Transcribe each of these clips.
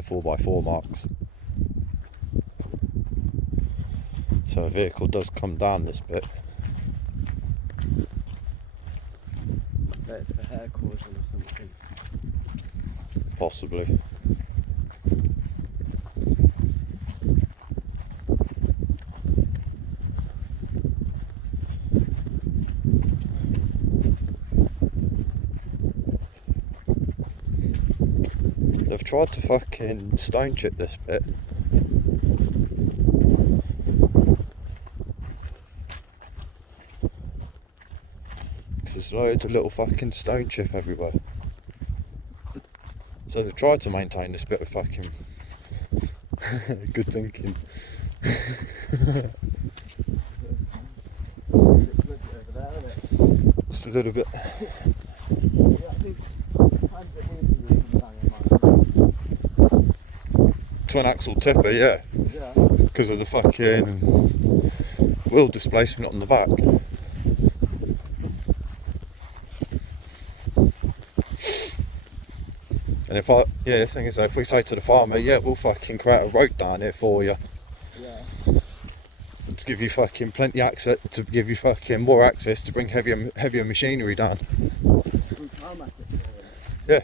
they're 4x4 marks. So a vehicle does come down this bit. I bet it's for hair causing or something. Possibly. They've tried to fucking stone chip this bit. There's loads of little fucking stone chip everywhere. So they've tried to maintain this bit of fucking good thinking. Just a little bit. Twin axle tipper, yeah. Because of the fucking wheel displacement on the back. And if the thing is, if we say to the farmer, yeah, we'll fucking create a road down here for you. Yeah. To give you fucking plenty access, to give you fucking more access to bring heavier machinery down. Yeah.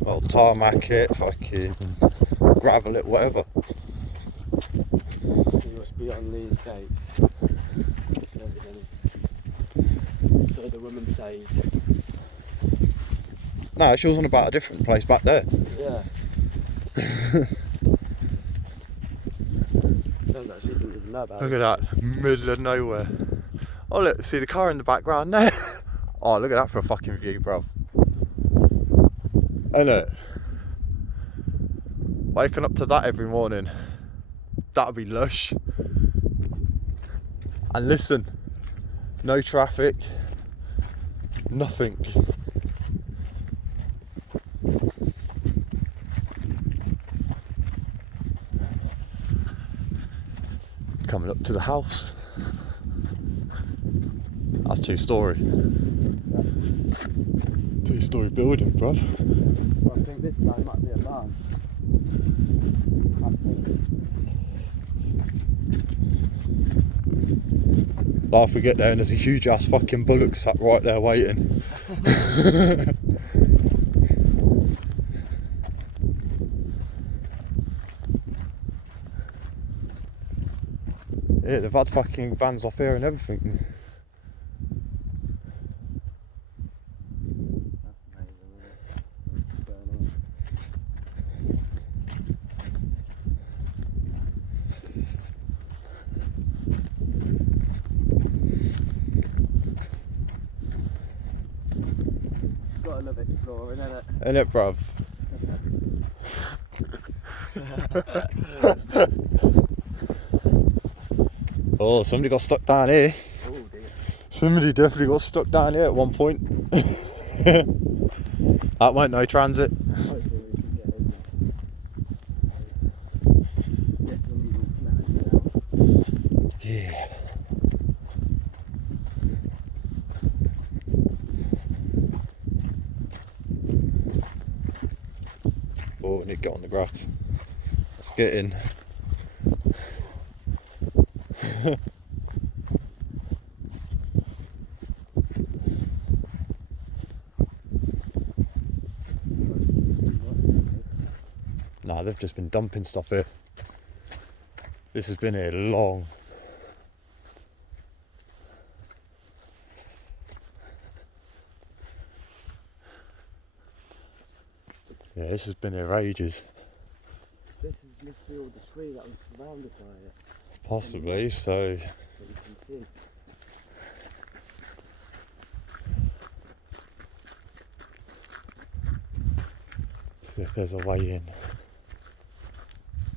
Well, tarmac it, fucking gravel it, whatever. You must be on these gates. So the woman says. No, she was on about a different place back there. Yeah. Sounds like she didn't even know about it. Look at that, middle of nowhere. Oh look, see the car in the background there? Oh, look at that for a fucking view, bro. Ain't it? Waking up to that every morning. That'd be lush. And listen, no traffic, nothing. Coming up to the house. That's 2-storey. 2-storey building, bruv. Well, I think this side might be a barn. Laugh we get there and there's a huge ass fucking bullock sat right there waiting. Yeah, they've had fucking vans off here and everything. Gotta love exploring, innit? Innit, bruv? Oh, somebody got stuck down here. Oh dear. Somebody definitely got stuck down here at one point. That won't no transit. Hopefully we can get in there. Yes, now. Yeah. Oh, we need to get on the grass. Let's get in. Nah, they've just been dumping stuff here. This has been here long. Yeah, this has been here ages. This must be all the tree that was surrounded by it. Possibly, so. That you can see. See if there's a way in.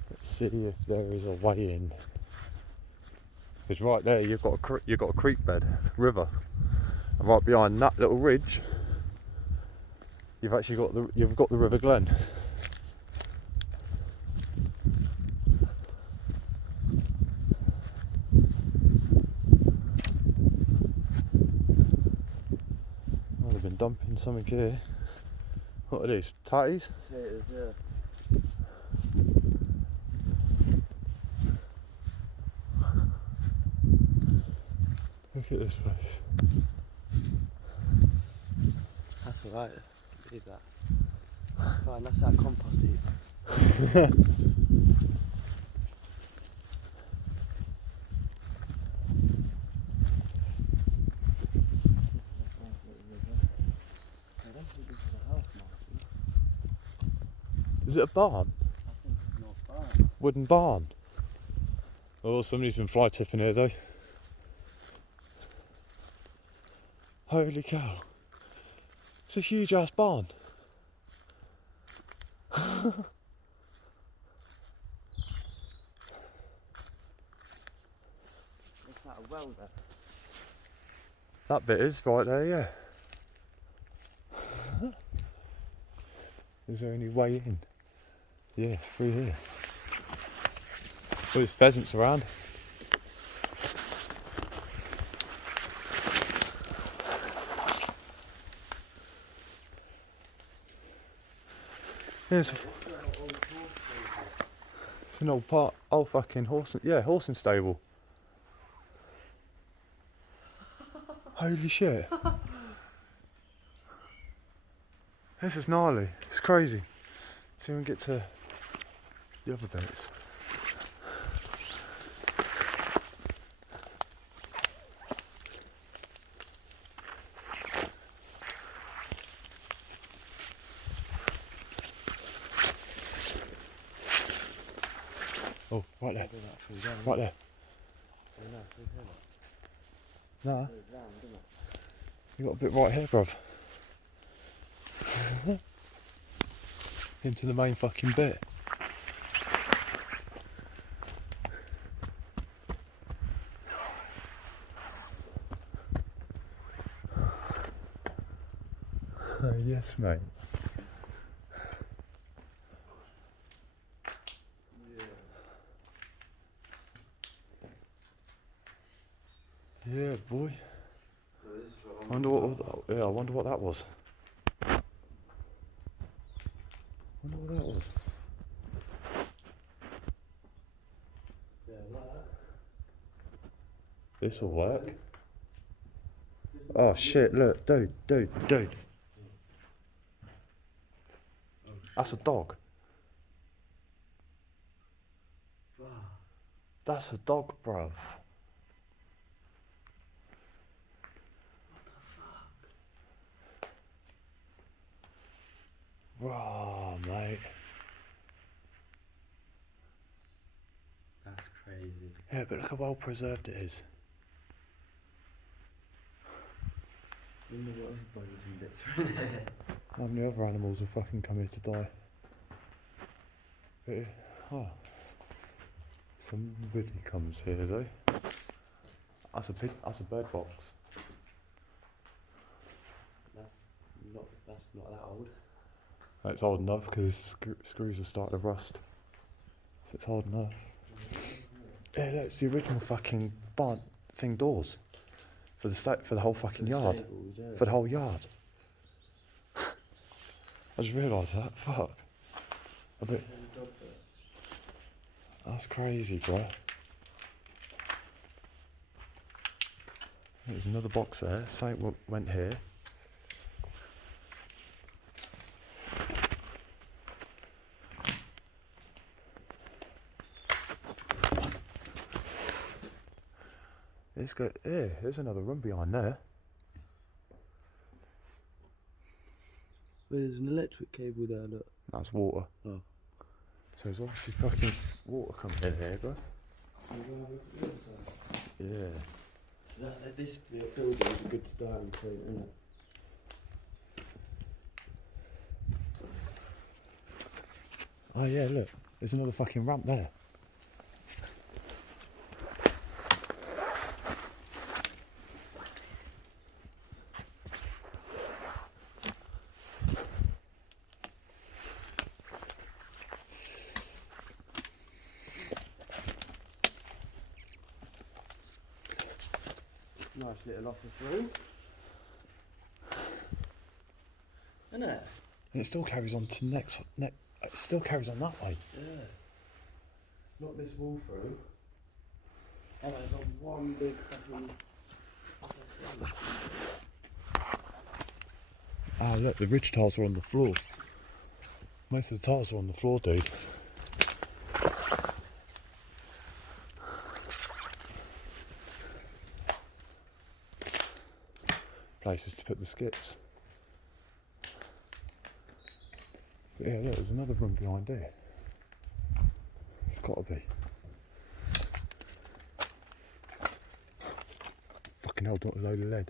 Let's see if there is a way in. Because right there you've got a creek bed, river, and right behind that little ridge, you've actually got the River Glen. something here. What are these? Tatties? Potatoes, yeah. Look at this place. That's alright. Leave that. That's fine, that's our compost heap. Is it a barn? I think it's not barn. Wooden barn? Oh, somebody's been fly tipping here though. Holy cow. It's a huge ass barn. Is that a well there? That bit is right there, yeah. Is there any way in? Yeah, through here. Oh, there's pheasants around. Yeah, it's an old fucking horse, horsing stable. Holy shit. This is gnarly. It's crazy. See if we can get to the other bits. Oh, right there. Right there. Nah, you got a bit right here, bruv. Into the main fucking bit. Yes, mate. Yeah, boy. I wonder what that was. Wonder what that was. Yeah, like that. This will work. Oh shit, look, dude. That's a dog. That's a dog, bruv. Raw, mate. That's crazy. Yeah, but look how well preserved it is. I wonder what other bones and bits are in there. How many other animals have fucking come here to die? Oh. Somebody comes here though. That's a bird box. That's not that old. It's old enough because screws are starting to rust. So it's old enough. Yeah, look, it's the original fucking barn thing doors for the whole fucking yard. Stables, yeah. For the whole yard. I just realised that. Fuck. A bit. That's crazy, bro. There's another box there. Something went here. There's another room behind there. There's an electric cable there, look. That's water. Oh. So there's obviously fucking water coming in here, bro. Yeah. So this building is a good starting point, isn't it? Oh yeah, look. There's another fucking ramp there. Nice little office room. isn't it? And it still carries on to next. It still carries on that way. Yeah. Not this wall through. And there's a one big fucking. Oh look, the ridge tiles are on the floor. Most of the tiles are on the floor, dude. Places to put the skips. But yeah, look, there's another room behind here. It's gotta be. Fucking hell, not a load of lead.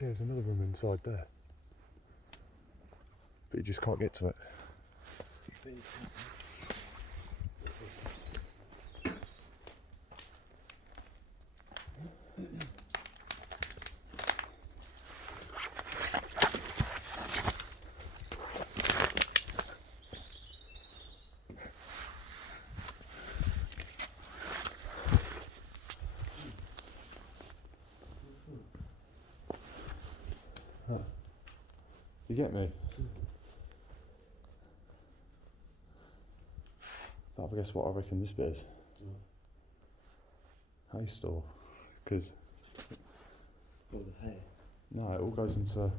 Yeah, there's another room inside there. But you just can't get to it. You get me? But I guess what I reckon this bit is. Hay store. Because, All the hay. no, it all goes into.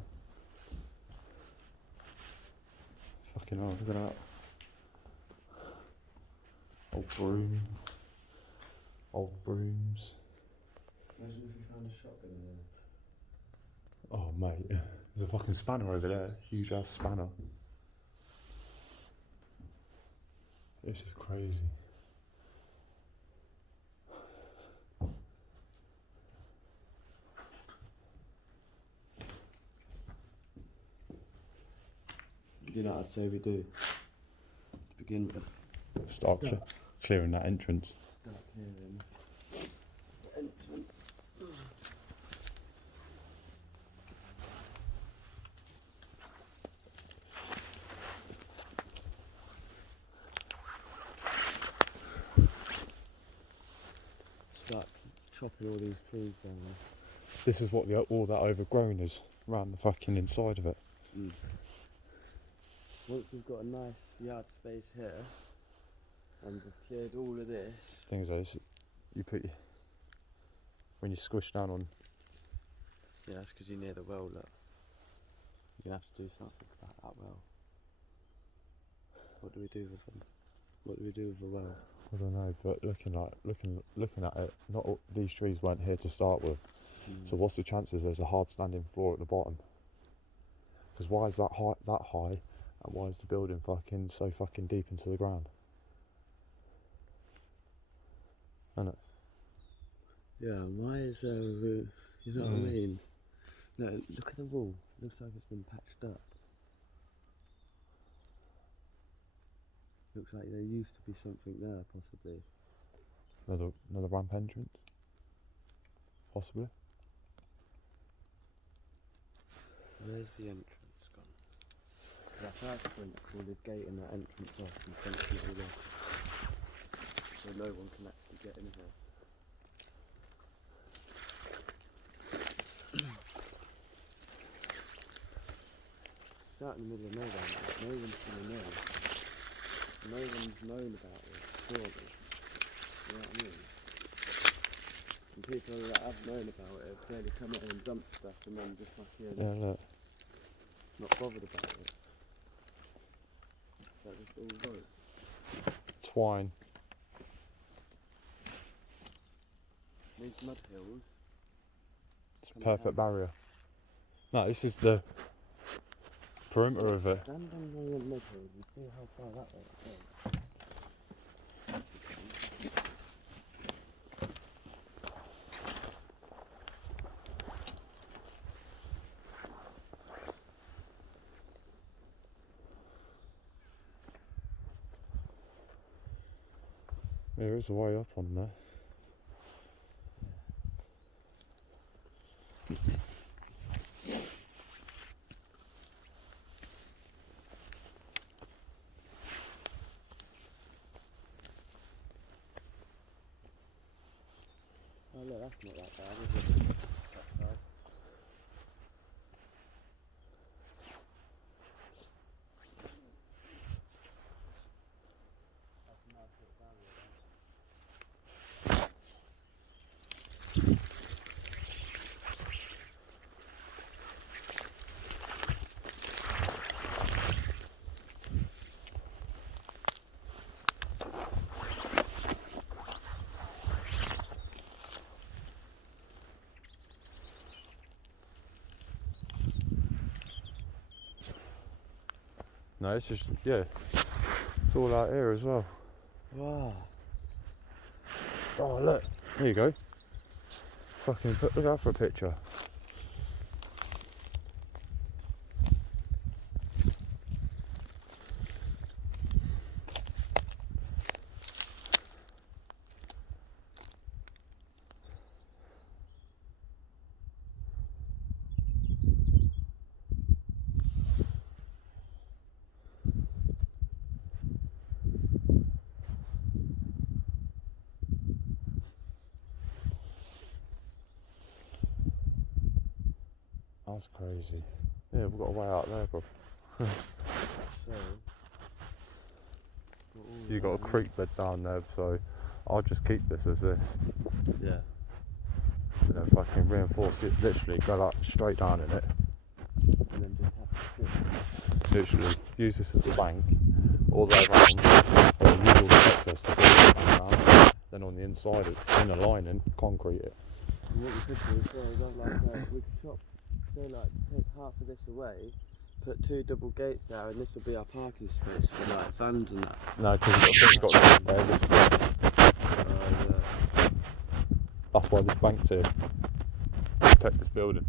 Fucking hell, look at that. Old broom. Old brooms. Imagine if you found a shotgun in there. Oh, mate. There's a fucking spanner over there. Huge ass spanner. This is crazy. You know what I'd say we do? To begin with. Start clearing that entrance. Start clearing the entrance. Start chopping all these trees down there. This is what all that overgrown is around the fucking inside of it. Mm. Once we've got a nice yard space here, and we've cleared all of this. Things like this, you put when you squish down on. Yeah, that's because you're near the well, look. You're going to have to do something about that well. What do we do with them? What do we do with the well? I don't know, but looking at it, not all, these trees weren't here to start with. So what's the chances there's a hard standing floor at the bottom? Because why is that high, and why is the building fucking so fucking deep into the ground? Isn't it? Yeah, why is there a roof? You know what I mean? No, look at the wall. Looks like it's been patched up. Looks like there used to be something there, possibly. Another ramp entrance? Possibly. Where's the entrance gone? Because I tried to pull this gate and that entrance off and fence it all off. So no one can actually get in here. It's out in the middle of nowhere, no one's gonna know. No one's known about it, surely. You know what I mean? And people that have known about it have clearly come in and dumped stuff and then just Yeah, look. not bothered about it. So just all rope. Twine. These mud hills. It's a perfect barrier. No, this is the perimeter of it. Stand on one of the mud hills and see how far that way goes. There is a way up on there. Oh look, that's not that bad, is it? That side. No, it's just, yeah. It's all out here as well. Wow. Oh, look. There you go. Fucking look out for a picture. That's crazy. Yeah, we've got a way out there, bro. So, You got a creek bed down there, so I'll just keep this as this. Yeah. And then fucking reinforce it, literally go like straight down in it. And then just have to Literally use this as a bank all the way around, or use all the excess to put it around. Then on the inside, in a lining, concrete it. And what we could do as well is have like we could chop, say like take half of this away, put 2 double gates there, and this will be our parking space for like vans and that. No, because you've got there, this place. Yeah. That's why this bank's here. Protect this building.